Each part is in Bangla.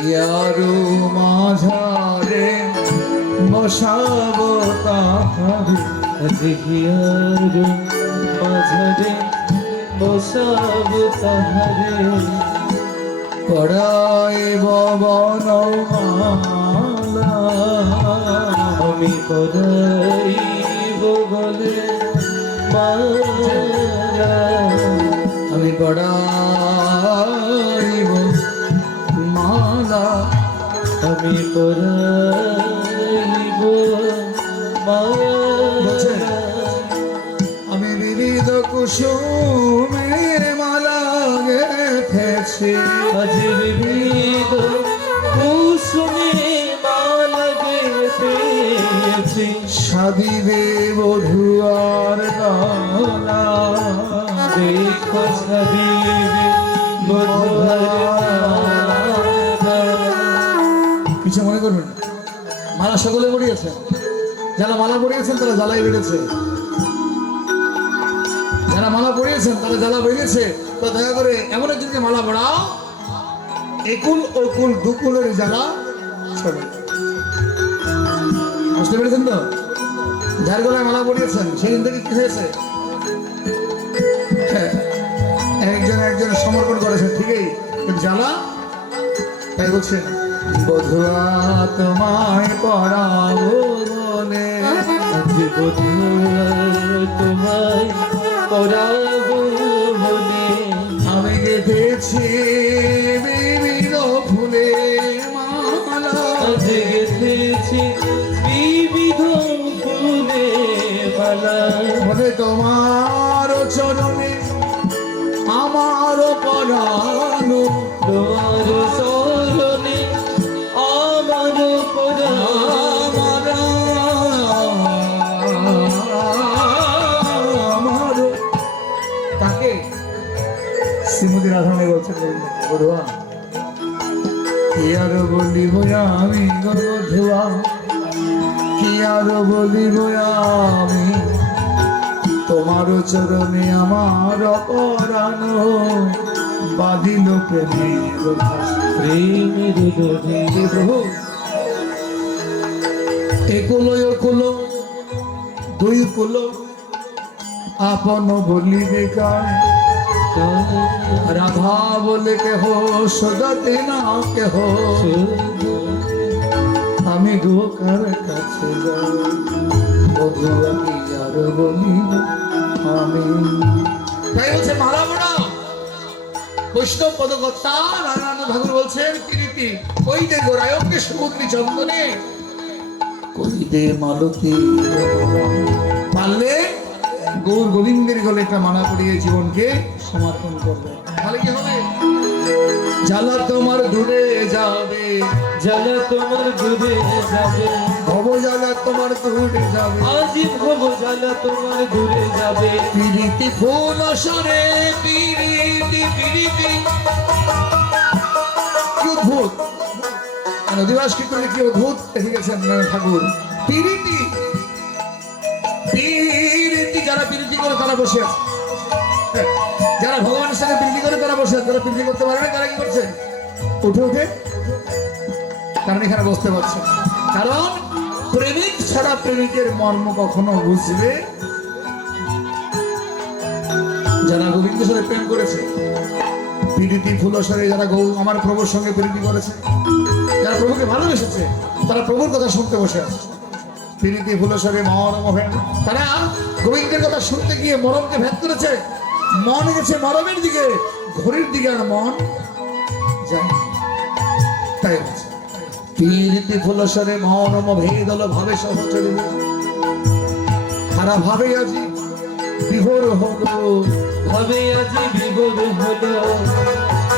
ইয়ারু মাঝারে বসাব তাহারে, হিয়ারু মাঝারে বসাব তাহারে, পড়াইব বনমালা, আমি পড়াইব গলে মালা, আমি পড়াইব মালা, আমি পড়াইব মালা, আমি বিবিধ কুসুমের মালা গেথেছি, আজ বিবিধ কুসুমে মালা গেথেছি, সাদিবে বধুয়ার গলা, দেখো সাদিবে বধুয়ার কিছু মনে করবেন না। মালা সকলে পড়িয়েছেন, যারা মালা পড়িয়েছেন তারা জ্বালাই বেড়েছে, যারা মালা পড়িয়েছেন তারা জ্বালা বেড়েছে। তো দয়া করে এমন একজনকে মালা পড়াও একুল ওকুল দুকুলের জ্বালা ছড়ে। বুঝতে পেরেছেন তো? যার গলায় মালা পড়িয়েছেন সেদিন থেকে কি হয়েছে? হ্যাঁ, একজনের সমর্পণ করেছেন ঠিকই, কিন্তু জ্বালা তাই বলছেন বধুয়া তোমায় পড়াবো বলে, আজ বধুয়া তোমায় পড়াবো বলে, আমি গেঁথেছি বিবিধ ফুলে মালা, আজ গেঁথেছি বিবিধ ফুলে মালা, বলে তোমার চরণে আমার পরানো, তোমার চরণে আমার পরাণ, আমার তাকে শ্রীমতী রাধারানী বলছেন বধুয়া কি আর বলিব আমি গো বধুয়া, কি আর বলিব আমি, তোমার চরণে আমার অপরানো বাঁধিল প্রেমের ভাষা। প্রেমের ডোরে হে প্রভু, একুলো কুলো দুই কুলো আপন বলিবে কার, রাধা বলে কেহ সদাতে না কেহ, আমি গোকার কাছে যাই বধুয়া কি আর বলিব আমি। তাই বলছে মালা পড়া বৈষ্ণব পদকর্তা নারায়ণ ঠাকুর বলছেন কীর্তি কই দে গোরায়কে সমুদ্রী চন্দনে, কই দে মালতী, পারলে গৌর গোবিন্দের গলে একটা মালা পড়িয়ে জীবনকে সমর্পণ করবে, তাহলে কি হবে? জ্বালা তোমার দূরে যাবে, জ্বালা তোমার দূরে যাবে, ভব জ্বালা তোমার দূরে যাবে, আজি ভব জ্বালা তোমার দূরে যাবে, পিরিতি ফুল সরে পিরিতি পিরিতি। কি অদ্ভুত অধিবাস কি করলে কি অদ্ভুত দেখে গেছেন ঠাকুর। পিরিতি পিরিতি, যারা পিরিতি করে তারা বসে আছে, যারা ভগবানের সাথে প্রীতি করে তারা বসে আছে, যারা প্রীতি করতে পারে না তারা কি করছে? উঠে উঠে, কারণ এখানে বসতে পারছে, কারণ প্রেমিক ছাড়া প্রেমিকের মর্ম কখনো বুঝবে যারা গোবিন্দের সাথে প্রেম করেছে। প্রীতি ফুলসরে যারা আমার প্রভুর সঙ্গে প্রীতি করেছে, যারা প্রভুকে ভালোবেসেছে, তারা প্রভুর কথা শুনতে বসে আছে। প্রীতি ফুলসরে মরম ভেদ, তারা গোবিন্দের কথা শুনতে গিয়ে মরমকে ভেদ করেছে, মন গেছে মরমের দিকে, ঘড়ির দিকে আর মন যায়। তাই বলছে প্রীতি ফুলসরে মরম ভেদ হলো ভাবে সহচরে, তারা ভাবে আজি বিভোর হলো, ভাবে আজি বিভোর হলো,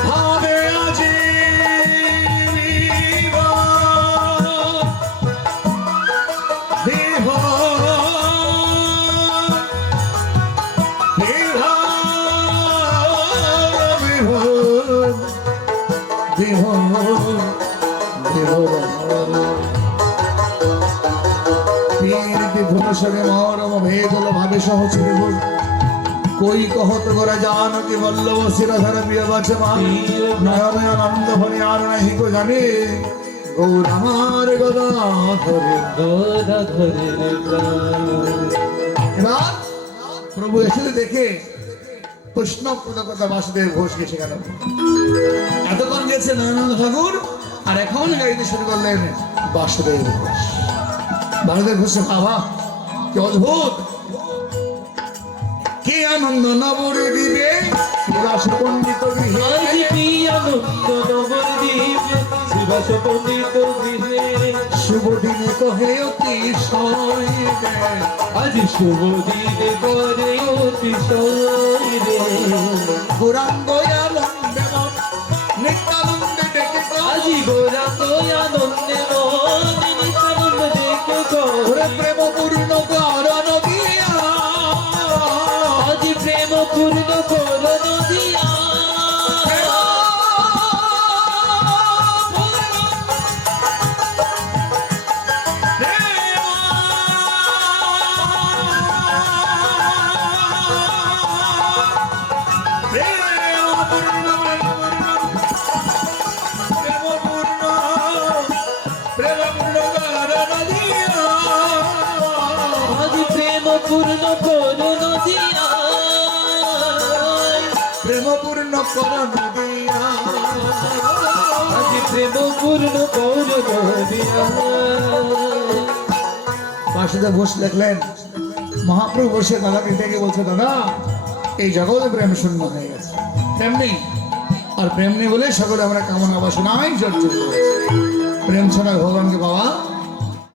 ভাবে আজি ভূষণে মরম ভেদ হলো ভাবে সহচরে, কই কহত করে জানকি বল্লভ শিরধর প্রিয় বচমা নয়ন আনন্দ ভরে আর নাহি কো জানে গৌর আমার গদা ধরে। গদাধরের প্রাণ। এবার প্রভু এসে দেখে কৃষ্ণ পদকতা বাসুদেব ঘোষকে সেখানে এতক্ষণ গেছে নয়নানন্দ ঠাকুর আর এখন গাইতে শুরু করলেন বাসুদেব ঘোষ। বাসুদেব ঘোষ বাবা কি অদ্ভুত, কি আনন্দ নবর দিবে শিবাস পণ্ডিত গৃহে। আজ কি আনন্দ নবদ্বীপ শিবাস পণ্ডিত গৃহে। শুভ দিনে কহে অতিশয় রে। আজ শুভ দিনে করে অতিশয় রে। গৌরাঙ্গ আনন্দে মন নিত্যানন্দে ডেকে কয়, আজি গৌরাঙ্গ আনন্দে মন নিত্যানন্দ দেখে ওরে গৌরে প্রেম পূর্ণ করণ দিয়া আজি প্রেম পূর্ণ করণ দিয়া। আজি প্রেম পূর্ণ করণ দিয়া। প্রেমপূর্ণ করণ দিয়া আজি প্রেম পূর্ণ করণ দিয়া। বাসুদেব ঘোষ দেখলেন মহাপ্রভু বসে দাদাকে ডেকে বলছে, দাদা এই জগতে প্রেম শূন্য হয়ে গেছে, প্রেম নেই। আর প্রেম নেই বলে সকলে আমরা কামনা বাসনায় জর্জরিত হয়েছি। প্রেম ছাড়া ভগবানকে পাওয়া